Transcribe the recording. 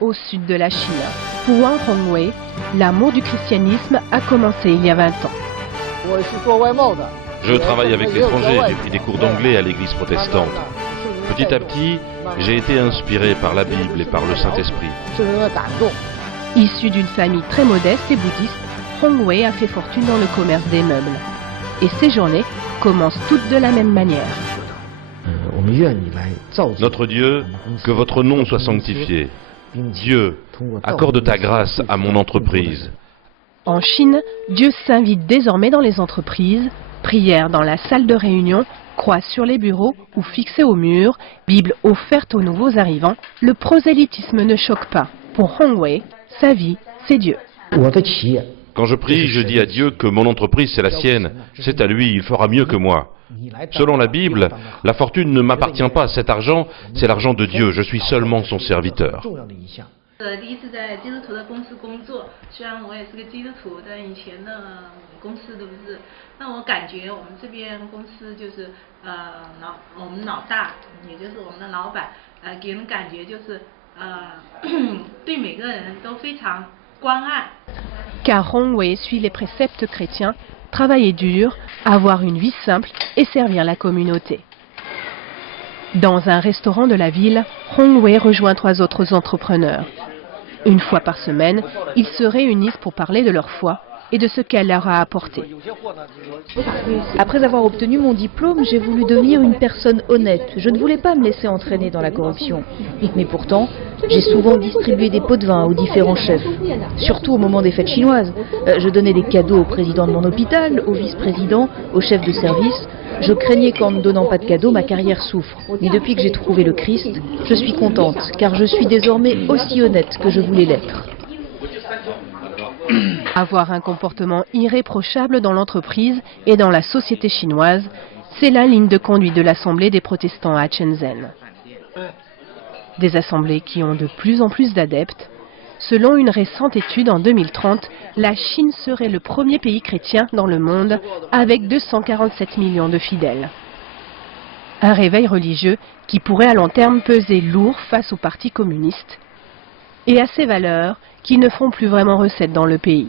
Au sud de la Chine, pour Wang Hongwei, l'amour du christianisme a commencé il y a 20 ans. Je travaille avec l'étranger, j'ai pris des cours d'anglais à l'église protestante. Petit à petit, j'ai été inspiré par la Bible et par le Saint-Esprit. Issu d'une famille très modeste et bouddhiste, Hongwei a fait fortune dans le commerce des meubles. Et ses journées commencent toutes de la même manière. Notre Dieu, que votre nom soit sanctifié. Dieu, accorde ta grâce à mon entreprise. En Chine, Dieu s'invite désormais dans les entreprises, prières dans la salle de réunion, croix sur les bureaux ou fixées au mur, Bible offerte aux nouveaux arrivants, le prosélytisme ne choque pas. Pour Hongwei, sa vie, c'est Dieu. Quand je prie, je dis à Dieu que mon entreprise, c'est la sienne. C'est à lui, il fera mieux que moi. Selon la Bible, la fortune ne m'appartient pas. Cet argent, c'est l'argent de Dieu. Je suis seulement son serviteur. Car Hongwei suit les préceptes chrétiens, travailler dur, avoir une vie simple et servir la communauté. Dans un restaurant de la ville, Hongwei rejoint 3 autres entrepreneurs. Une fois par semaine, ils se réunissent pour parler de leur foi et de ce qu'elle leur a apporté. Après avoir obtenu mon diplôme, j'ai voulu devenir une personne honnête. Je ne voulais pas me laisser entraîner dans la corruption. Mais pourtant, j'ai souvent distribué des pots de vin aux différents chefs, surtout au moment des fêtes chinoises. Je donnais des cadeaux au président de mon hôpital, au vice-président, au chef de service. Je craignais qu'en ne donnant pas de cadeaux, ma carrière souffre. Mais depuis que j'ai trouvé le Christ, je suis contente, car je suis désormais aussi honnête que je voulais l'être. Avoir un comportement irréprochable dans l'entreprise et dans la société chinoise, c'est la ligne de conduite de l'Assemblée des protestants à Shenzhen. Des assemblées qui ont de plus en plus d'adeptes. Selon une récente étude en 2030, la Chine serait le premier pays chrétien dans le monde avec 247 millions de fidèles. Un réveil religieux qui pourrait à long terme peser lourd face au Parti communiste et à ses valeurs qui ne font plus vraiment recette dans le pays.